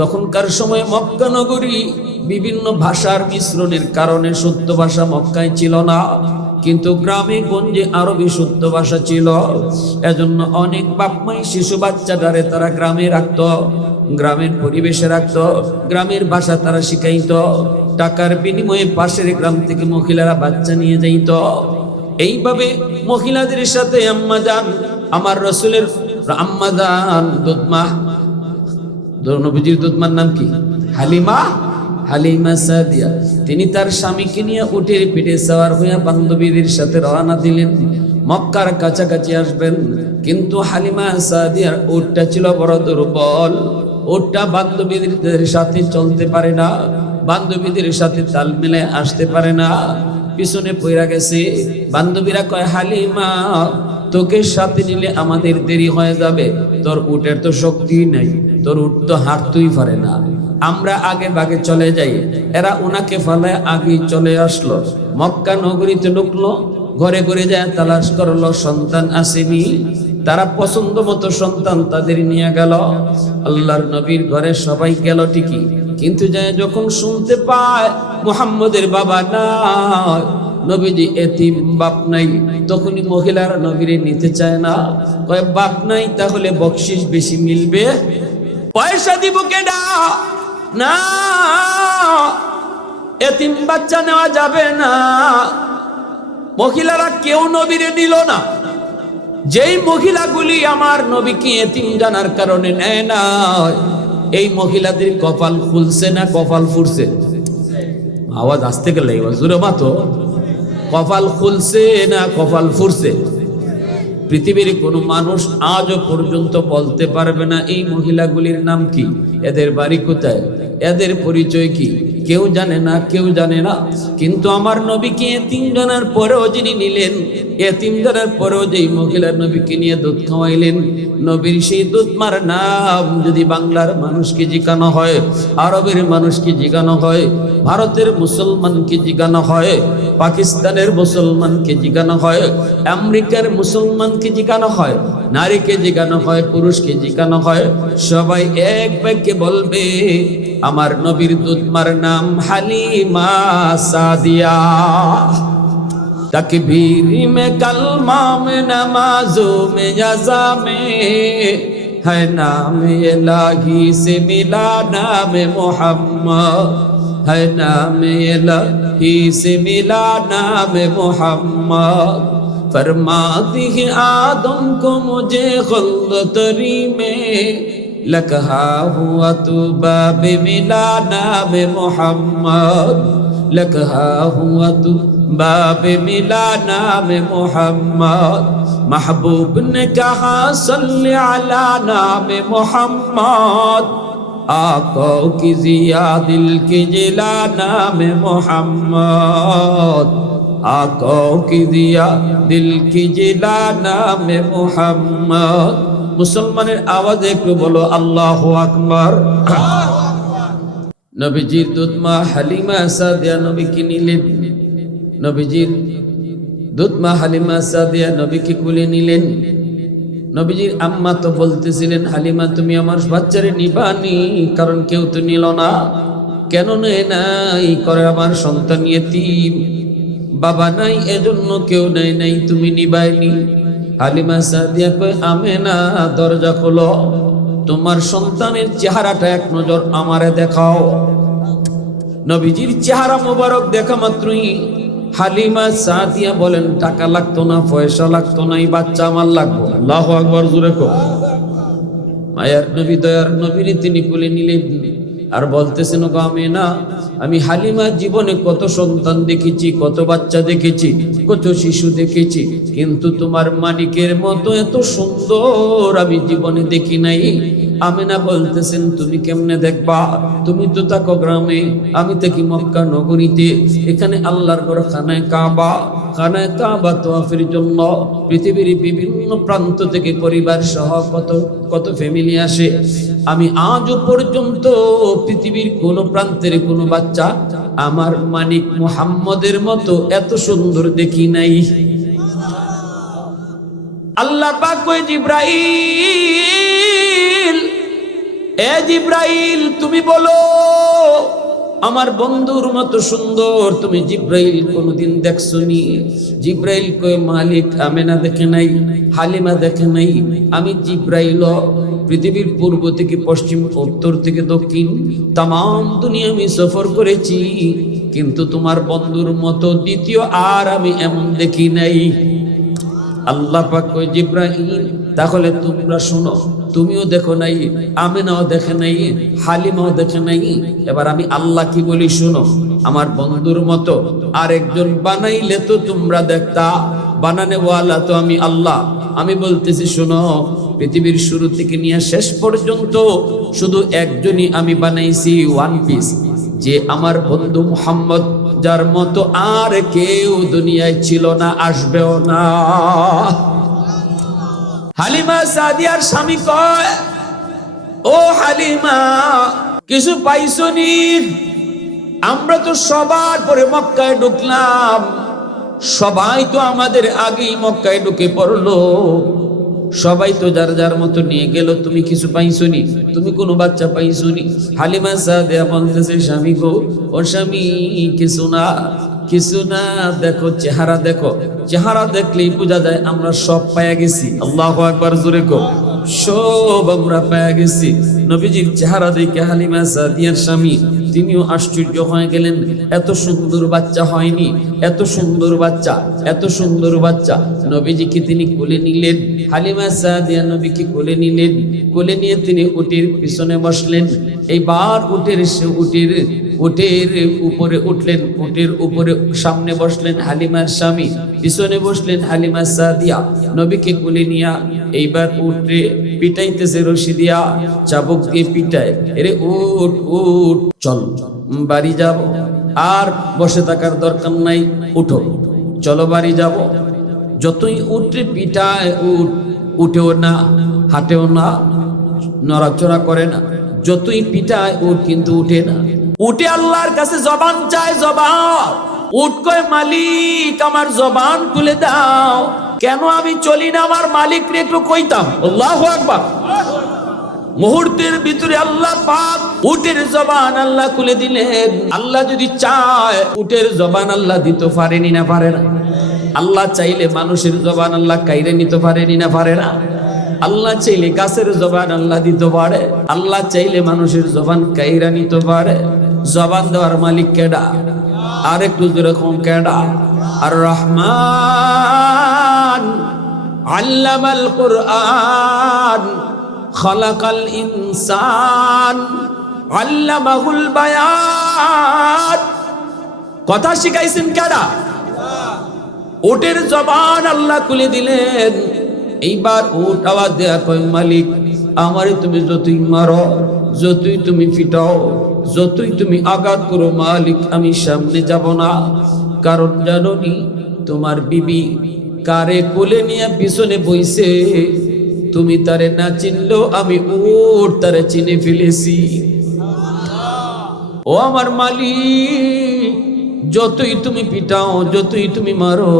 তখনকার সময় মক্কা নগরী বিভিন্ন ভাষার মিশ্রণের কারণে শুদ্ধ ভাষা মক্কায় ছিল না, কিন্তু গ্রামে গঞ্জে আরবি শুদ্ধ ভাষা ছিল। এজন্য অনেক বাপমাই শিশু বাচ্চাটারে তারা গ্রামে রাখত, গ্রামের পরিবেশে রাখত, গ্রামের ভাষা তারা শিখাইত। টাকার বিনিময়ে পাশের গ্রাম থেকে মহিলারা বাচ্চা নিয়ে যাইত। এইভাবে মহিলাদের সাথে আম্মাজান, আমার রসুলের আম্মাজান দুধমা, নবীজির দুধমার নাম কি? হালিমা সাদিয়া। তিনি তার স্বামীকে নিয়ে উটের পিঠে সওয়ার হয়ে বান্ধবীদের সাথে রওনা দিলেন, মক্কার কাছাকাছি আসবেন। কিন্তু হালিমা সাদিয়ার উটটা ছিল বড় দুর্বল, উটটা বান্ধবীদের সাথে চলতে পারে না, বান্ধবীদের সাথে তাল মিলে আসতে পারে না, পিছনে পইরা গেছে। বান্ধবীরা কয়, হালিমা তোকে সাথে নিলে আমাদের দেরি হয়ে যাবে, তোর উটের তো শক্তি নাই, তোর উট তো হাঁটতেই পারে না, আমরা আগে ভাগে চলে যাই। এরা ওনাকে ফালায় আগে চলে আসলো, মক্কা নগরীতে ঢুকলো, ঘরে ঘরে যায় তালাশ করলো, সন্তান আসেনি। তারা পছন্দ মতো সন্তান তাদের নিয়ে গেল। আল্লাহর নবীর ঘরে সবাই গেল ঠিকই, কিন্তু যায় যখন শুনতে পায় মুহাম্মদের বাবা নাই, নবীজি এতিম, বাপ নাই, তখনই মহিলারা নবীরে নিতে চায় না। কয় বাপ নাই তাহলে বকশিশ বেশি মিলবে, পয়সা দিব কেডা, না এতিম বাচ্চা নেওয়া যাবে না। মহিলারা কেউ নবীরে নিল না। যেই মহিলাগুলি আমার নবীকে এতিম জানার কারণে নেয় না, এই মহিলাদের কপাল খুলছে না কপাল ফুরছে? আওয়াজ আসতে গেলে জোরে মাতো, কপাল খুলছে না কপাল ফুরছে? পৃথিবীর কোনো মানুষ আজও পর্যন্ত বলতে পারবে না এই মহিলাগুলির নাম কি, এদের বাড়ি কোথায়, এদের পরিচয় কি, কেউ জানে না, কেউ জানে না। কিন্তু আমার নবীকে এতিম জানার পরেও যিনি নিলেন, এতিম জানার পরেও যেই মহিলার নবীকে নিয়ে দুধ খাওয়াইলেন, নবীর সেই দুধ মার নাম যদি বাংলার মানুষকে জিজ্ঞানো হয়, আরবের মানুষকে জিজ্ঞানো হয়, ভারতের মুসলমানকে জিজ্ঞানো হয়, পাকিস্তানের মুসলমানকে জিজ্ঞানো হয়, আমেরিকার মুসলমানকে জিজ্ঞানো হয়, নারীকে জিজ্ঞানো হয়, পুরুষকে জিজ্ঞানো হয়, সবাই এক বাক্যে বলবে আমার নবীর দুধ মার নাম হালিমা সাদিয়া। तकबीर में कलमा में नमाजों में यज़ा में है नाम इलाही से मिला नाम मोहम्मद, है नाम इलाही से मिला नाम मोहम्मद। फरमाती है आदम को मुझे खुल्दतरी में लकहा हुआ तू बाबे मिला नाम मोहम्मद, लकहा हुआ तू बाबे मिला नाम मोहम्मद। महबूब ने कहा सल्ले अला नाम मोहम्मद, आका की जिया दिल की जिला नाम मोहम्मद, आका की जिया दिल की जिला नाम मोहम्मद। মুসলমানের আওয়াজে একটু বলো আল্লাহু আকবার। নবীজির দুধমা হালিমা সাদিয়া নবীকে নিলেন, নবীজির দুধমা হালিমা সাদিয়া নবীকে কোলে নিলেন। নবীজির আম্মা তো বলতেছিলেন হালিমা তুমি আমার বাচ্চারে নিবানি, কারণ কেউ তো নিল না। কেন নেয় নাই? করে আমার সন্তান ইয়েতিম, বাবা নাই, এজন্য কেউ নেয় নাই, তুমি নিবাইনি। হালিমা সাদিয়া কয় আমেনা দরজা খোলো, তোমার সন্তানের চেহারাটা এক নজর আমারে দেখাও। নবীজির চেহারা মোবারক দেখা মাত্রই হালিমা সাদিয়া বলেন টাকা লাগতো না, পয়সা লাগতো না, এই বাচ্চা আমার লাগবে। আল্লাহু আকবার জোরে কও। মায়ার নবী দয়ার নবীরে তিনি কোলে নিলেন আর বলতেছেন গো আমেনা, আমি হালিমা জীবনে কত সন্তান দেখেছি, কত বাচ্চা দেখেছি, কত শিশু দেখেছি, কিন্তু তোমার মানিকের মতো এত সুন্দর আমি জীবনে দেখি নাই। আমেনা বলতেছেন তুমি কেমনে দেখবা, তুমি তো থাকো গ্রামে, আমি থাকি মক্কা নগরীতে। এখানে আল্লাহর ঘর খানায় কাবা, খানায় কাবা তওয়াফের জন্য পৃথিবীর বিভিন্ন প্রান্ত থেকে পরিবার সহ কত কত ফ্যামিলি আসে। আমি আজও পর্যন্ত পৃথিবীর কোন প্রান্তের কোন বাচ্চা আমার মানিক মুহাম্মদের মতো এত সুন্দর দেখি নাই। আল্লাহ পাক কয় জিবরাইল, এ জিবরাইল তুমি বলো আমার বন্ধুর মতো সুন্দর তুমি জিবরাইল কোনদিন দেখছনি? জিবরাইল কয় মালিক আমেনা দেখে নাই, হালিমা দেখে নাই, আমি জিবরাইল পৃথিবীর পূর্ব থেকে পশ্চিম, উত্তর থেকে দক্ষিণ তাম দুনিয়া আমি সফর করেছি, কিন্তু তোমার বন্ধুর মতো দ্বিতীয় আর আমি এমন দেখি নাই। আল্লাহ পাক কয় জিবরাইল তাহলে তোমরা শোনো, তুমিও দেখো নাই, আমেনাও দেখে নাই, হালিমাও দেখে নাই, এবার আমি আল্লাহ কি বলি শোনো। আমার বন্ধুর মতো আরেকজন বানাইলে তো তোমরা দেখতা, বানানে ওয়ালা তো আমি আল্লাহ। আমি বলতেছি শোনো, পৃথিবীর শুরু থেকে নিয়ে শেষ পর্যন্ত শুধু একজনই আমি বানাইছি, ওয়ান পিস, যে আমার বন্ধু মুহাম্মদ, যার মতো আর কেউ দুনিয়ায় ছিল না, আসবেও না। হালিমা সাদিয়ার স্বামী কয়, ও হালিমা, কিছু পাইছনি? আমরা তো সবার পরে মক্কায় ঢুকলাম, সবাই তো আমাদের আগেই মক্কায় ঢুকে পড়লো, সবাই তো যার যার মতো নিয়ে গেল, তুমি কিছু পাইছনি? তুমি কোনো বাচ্চা পাইছনি? হালিমা সাদিয়া বলতেছে, স্বামী গো, ও স্বামী, কিছু না, কিছু না, দেখো চেহারা দেখো, চেহারা দেখলেই বোঝা যায় আমরা সব পায়া গেছি। আল্লাহু আকবার, জোরে কো, সব আমরা পায়া গেছি। নবীজির চেহারা দেখে হালিমা সাদিয়ার স্বামী তিনিও আশ্চর্য হয়ে গেলেন, এত সুন্দর বাচ্চা হয়নি, এত সুন্দর বাচ্চা, এত সুন্দর বাচ্চা। নবীজিকে তিনি কোলে নিলেন, হালিমা সাদিয়া নবীকে কোলে নিলেন, কোলে নিয়ে তিনি উটের পিছনে বসলেন। এইবার উটের উপরে উঠলেন, উটের উপরে সামনে বসলেন হালিমার স্বামী, পিছনে বসলেন হালিমা সাদিয়া। নবীকে কোলে নিয়া এইবার উটে পিটাইতেছে রশি দিয়া, চাবুক দিয়ে পিটায়, এরে উঠ উঠ, চল বাড়ি যাব, আর বসে থাকার দরকার নাই, উঠো, চলো বাড়ি যাব। যতই উঠে পিটায়, উঠেও না, হাঁটেও না, নড়াচড়া করে না, যতই পিটায় উঠ কিন্তু উঠে না। উঠে আল্লাহর কাছে জবান চায়, জবান। উঠ কয়, মালিক আমার জবান খুলে দাও, কেন আমি চলি না, আমার মালিক রে একটু কইতাম। আল্লাহু আকবার। মুহূর্তের ভিতরে আল্লাহ পাক উটের জবান আল্লাহ খুলে দিলেন। আল্লাহ যদি চায় উটের জবান আল্লাহ দিতে পারেনি না পারে না? আল্লাহ চাইলে মানুষের জবান আল্লাহ কাইরে নিতে পারেনি না পারে না? আল্লাহ চাইলে গাছের জবান আল্লাহ দিতে পারে, আল্লাহ চাইলে মানুষের জবান কাইরা নিতে পারে। জবান দেওয়ার মালিক কেডা? আর একটু যেরকম কেডা? আর রহমান আল্লামাল কুরআন খালাকাল ইনসান আল্লামাহুল বায়ান। কথা শিখাইছেন কেডা? উটের জবান আল্লাহ খুলে দিলেন। এইবার উট আওয়াজ দেয়া কয়, মালিক আমারে তুমি যতই মারো, যতই তুমি পিটাও, যতই তুমি আঘাত করো, মালিক আমি সামনে যাব না। কারণ জানোনি তোমার বিবি কারে কোলে নিয়ে পিছনে বইছে, তুমি তারে না চিনলেও আমি উট তারে চিনে ফেলেছি। ও আমার মালিক, যতই তুমি পিটাও, যতই তুমি মারো,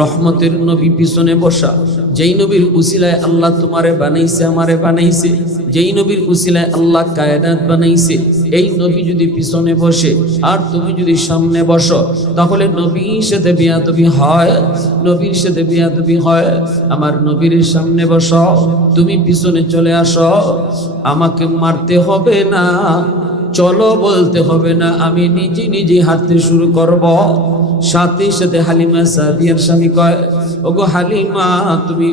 রহমতের নবী পিছনে বসা, যেই নবীর উসিলায় আল্লাহ তোমারে বানাইছে, আমারে বানাইছে, যেই নবীর উসিলায় আল্লাহ কায়নাত বানাইছে, এই নবী যদি পিছনে বসে আর তুমি যদি সামনে বসো, তাহলে নবীর সাথে বিয়াদবি হয়, নবীর সাথে বিয়াদবি হয়। আমার নবীর সামনে বসো, তুমি পিছনে চলে আসো, আমাকে মারতে হবে না, চলো বলতে হবে না, আমি নিজে নিজে হাঁটতে শুরু করব। সাথে সাথে হালিমা সাদিয়ার স্বামী কয়, ওগো হালিমা, তুমি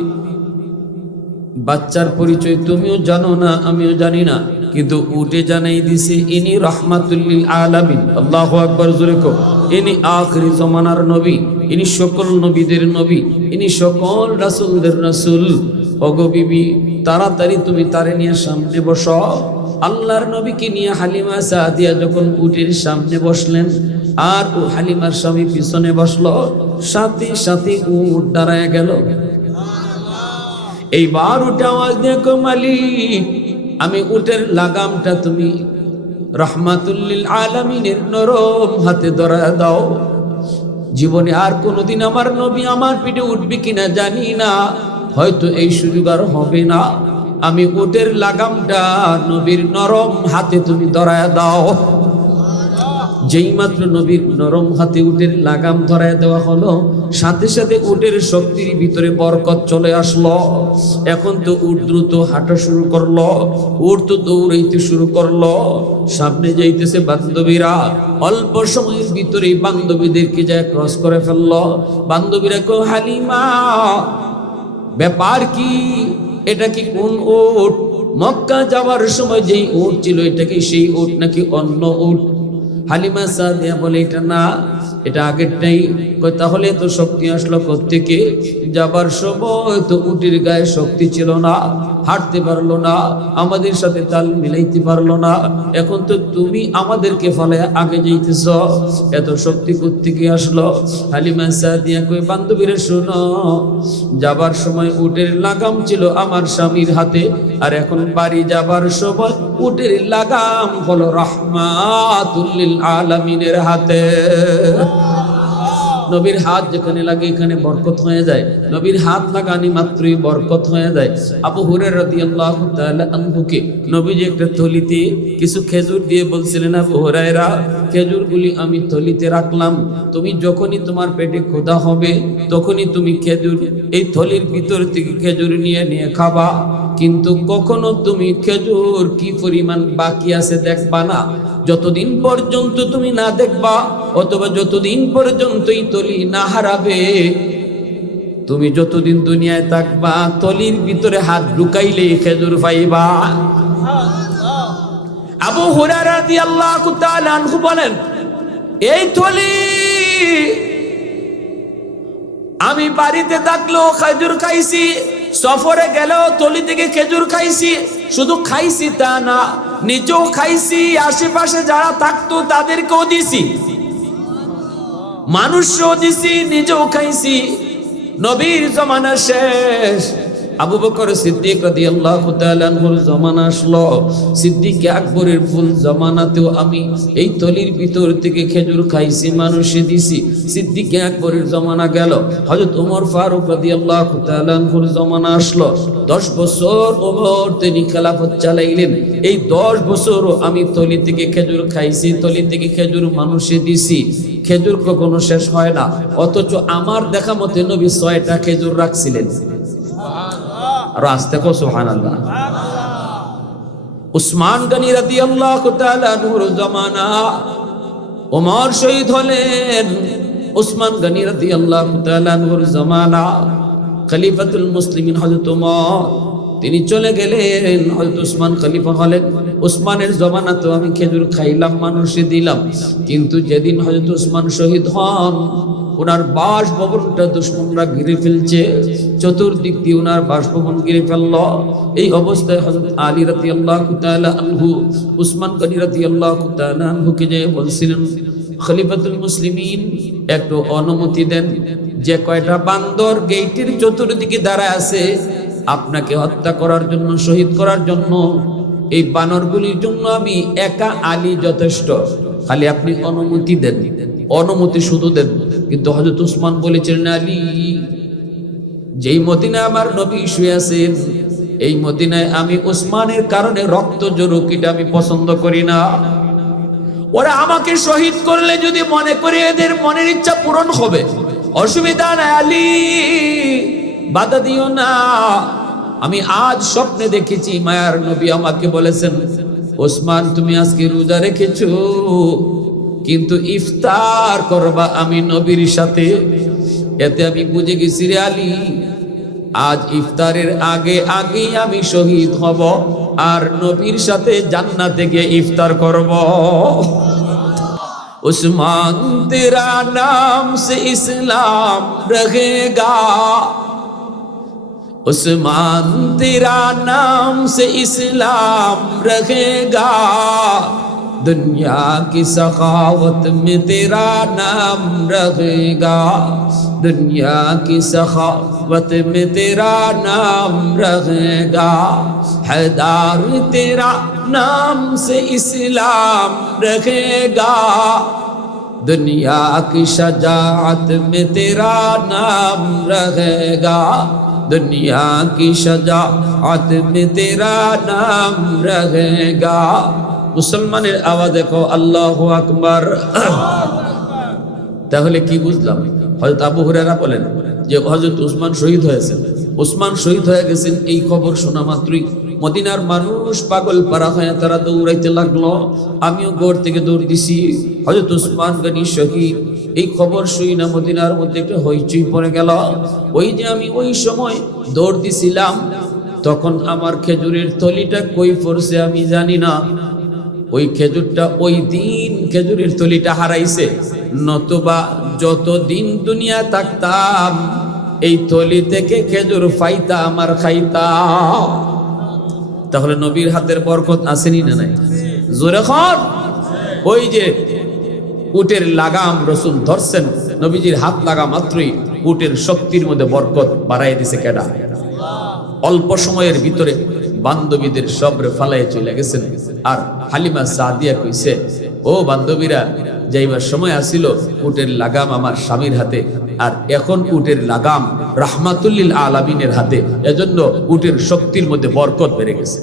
বাচ্চার পরিচয় তুমিও জানো না, আমিও জানি না, কিন্তু উটে জানাই দিছে ইনি রাহমাতুল লিল আলামিন। আল্লাহু আকবার, জোরে কও। ইনি আখিরি জামানার নবী, ইনি সকল নবীদের নবী, ইনি সকল রাসূলদের রাসূল। ওগো বিবি, তাড়াতাড়ি তুমি তারে নিয়ে সামনে বসো। আল্লাহর নবীকে নিয়ে হালিমা সাদিয়া যখন উটের সামনে বসলেন আর ও হালিমার স্বামী পিছনে বসলো, সাথে সাথে উট দাঁড়ায় গেল। এইবার উঠে আওয়াজ দিয়ে কয়, মালিক আমি উটের লাগামটা তুমি রাহমাতুল লিল আলামিনের নরম হাতে ধরায় দাও। জীবনে আর কোনোদিন আমার নবী আমার পিঠে উঠবে কিনা জানি না, হয়তো এই সুযোগ আর হবে না। আমি উটের লাগামটা নবীর নরম হাতে তুমি ধরায় দাও। যেই মাত্র নবীর নরম হাতে উটের লাগাম ধরায় দেওয়া হলো, সাথে সাথে উটের শক্তির ভিতরে বরকত চলে আসলো। এখন তো উট দ্রুত হাঁটা শুরু করলো, উট তো দৌড়াইতে শুরু করলো। সামনে যাইতেছে বান্ধবীরা, অল্প সময়ের ভিতরে বান্ধবীদেরকে যায় ক্রস করে ফেললো। বান্ধবীরা কো, হালিমা ব্যাপার কি, এটা কি কোন উট? মক্কা যাওয়ার সময় যেই উট ছিল, এটা কি সেই উট নাকি অন্য উট? হালিমা সাদিয়া বলে, এটা না, এটা আগেরটাই। কই তাহলে তো শক্তি আসলো কোত্থেকে? যাবার সময় তো উটের গায়ে শক্তি ছিল না, হাঁটতে পারলো না, আমাদের সাথে তাল মিলাইতে পারলো না, এখন তো তুমি আমাদেরকে ফলে আগে যাইতেছ, এত শক্তি কোত্থেকে আসলো? হালিমা সাদিয়া কই বান্ধবীরা শোনো, যাবার সময় উটের লাগাম ছিল আমার স্বামীর হাতে, আর এখন বাড়ি যাবার সময় উটের লাগাম হলো রাহমাতুল লিল আলামিনের হাতে। নবীর হাত যেখানে লাগে এখানে বরকত হয়ে যায়, নবীর হাত লাগানি মাত্রই বরকত হয়ে যায়। আবু হুরায়রা রাদিয়াল্লাহু তাআলা আনহুকে নবীজি একটা থলিতে কিছু খেজুর দিয়ে বলছিলেন, আবু হুরায়রা খেজুরগুলি আমি থলিতে রাখলাম, তুমি যখনই তোমার পেটে ক্ষুধা হবে তখনই তুমি খেজুর এই থলির ভিতর থেকে খেজুর নিয়ে নিয়ে খাবা, কিন্তু কখনো তুমি খেজুর কি পরিমাণ বাকি আছে দেখবা না, যতদিন পর্যন্ত তুমি না দেখবা অথবা যতদিন পর্যন্ত এই তলি না হারাবে, তুমি যতদিন দুনিয়ায় থাকবা তলির ভিতরে হাত ঢুকাইলে খেজুর পাইবা। আবু হুরায়রা রাদিয়াল্লাহু তাআলা আনহু বলেন, এই থলি আমি বাড়িতে থাকলেও খেজুর খাইছি, সফরে গেলেও তলি থেকে খেজুর খাইছি, শুধু খাইছি তা না, নিজেও খাইছি, আশেপাশে যারা থাকতো তাদেরকেও দিছি, মানুষও দিছি, নিজেও খাইছি। নবীর জমানা শেষ, আবু বকর সিদ্দিক রাদিয়াল্লাহু তাআলা আনহুর জমানা আসলো, সিদ্দিক আকবরের ফুল জমানাতেও আমি এই তলির ভিতর থেকে খেজুর খাইছি, মানুষে দিছি। সিদ্দিক আকবরের জমানা গেল, হযরত ওমর ফারুক রাদিয়াল্লাহু তাআলা আনহুর জমানা আসলো, 10 বছর ওমর তিনি খেলাফত চালাইলেন, এই 10 বছরও আমি তলি থেকে খেজুর খাইছি, তলি থেকে খেজুর মানুষে দিছি, খেজুর কখনো শেষ হয় না। অথচ আমার দেখা মতে নবী 6টা খেজুর রাখছিলেন। আর আস্তে কো সুবহানাল্লাহ। উসমান গনি রাদিয়াল্লাহু তাআলা আনহুর জামানা, ওমর শহীদ হলেন, উসমান গনি রাদিয়াল্লাহু তাআলা আনহুর জামানা, খলিফাতুল মুসলিমিন হযরত ওমর তিনি চলে গেলেন, হযরত উসমান খলিফা হলেন। উসমানের জামানাতেও আমি খেজুর খাইলাম, মানুষে দিলাম, কিন্তু যেদিন হযরত উসমান শহীদ হন ওনার বাসভবনটা দুশমনরা ঘিরে ফেলছে, চতুর্দিক দিয়ে ওনার বাসভবন ঘিরে ফেলল। এই অবস্থায় হযরত আলী রাদিয়াল্লাহু তাআলা আনহু উসমান গনি রাদিয়াল্লাহু তাআলা আনহুকে যে বলছিলেন, খলিফাতুল মুসলিমিন একটু অনুমতি দেন, যে কয়টা বান্দর গেটের চতুর্দিকে দাঁড়ায় আছে আপনাকে হত্যা করার জন্য, শহীদ করার জন্য, এই বানরগুলির জন্য আমি একা আলী যথেষ্ট, খালি আপনি অনুমতি দেন, অনুমতি শুধু দেন। কিন্তু হযরত উসমান বলেছিলেন, আলী যেই মদিনায় আমার নবী শুয়ে আছেন এই মদিনায় আমি উসমানের কারণে রক্ত ঝরুক এটা আমি পছন্দ করি না, ওরা আমাকে শহীদ করলে যদি মনে করে এদের মনের ইচ্ছা পূরণ হবে, অসুবিধা নাই, আলী বাধা দিও না। আমি আজ স্বপ্নে দেখেছি মায়ার নবী আমাকে বলেছেন, ওসমান তুমি আজকে রোজা রেখেছো কিন্তু ইফতার করবা আমি নবীর সাথে, এতে আমি বুঝে গেছি রে আলী আজ ইফতারের আগে আগেই আমি শহীদ হব আর নবীর সাথে জান্নাতে গিয়ে ইফতার করব। उस्मान तेरा नाम से इस्लाम रहेगा, उस्मान तेरा नाम से इस्लाम रहेगा, दुनिया की सखावत में तेरा नाम रहेगा, दुनिया की सखावत में तेरा नाम रहेगा, हैदार तेरा नाम से इस्लाम रहेगा, दुनिया की शजाअत में तेरा नाम रहेगा, दुनिया की शजाअत में तेरा नाम रहेगा। মুসলমানের আওয়াজ দেখো আল্লাহু আকবার। তাহলে কি বুঝলাম? হযরত আবু হুরায়রা বলেন যে হযরত উসমান শহীদ হয়েছেন, উসমান শহীদ হয়ে গেছেন এই খবর শোনা মাত্রই মদিনার মানুষ পাগল পারা হয়ে তারা দৌড়াইতে লাগলো, আমিও ঘর থেকে দৌড় দিছি। হযরত উসমান গনি শহীদ এই খবর শুই না মদিনার মধ্যে একটা হইচই পড়ে গেল। ওই যে আমি ওই সময় দৌড় দিছিলাম তখন আমার খেজুরের থলিটা কই পড়ছে আমি জানি না, ওই খেজুরটা ওই দিন খেজুরের থলিটা হারাইছে, নতুবা যতদিন দুনিয়া থাকতাম এই থলি থেকে খেজুর পাইতাম আর খাইতাম। তাহলে নবীর হাতের বরকত আসেনি না নাই? জোরে খন। ওই যে উটের লাগাম রাসূল ধরছেন, নবীজির হাত লাগা মাত্রই উটের শক্তির মধ্যে বরকত বাড়াই দিছে কেডা? অল্প সময়ের ভিতরে বান্ধবীদের সবরে ফালাইয়ে চলে গেছেন। আর হালিমা সাদিয়া কইছে, ও বান্ধবীরা, যাইবার সময় আসিল উটের লাগাম আমার স্বামীর হাতে, আর এখন উটের লাগাম রাহমাতুল লিল আলামিনের হাতে, এজন্য উটের শক্তির মধ্যে বরকত বেড়ে গেছে।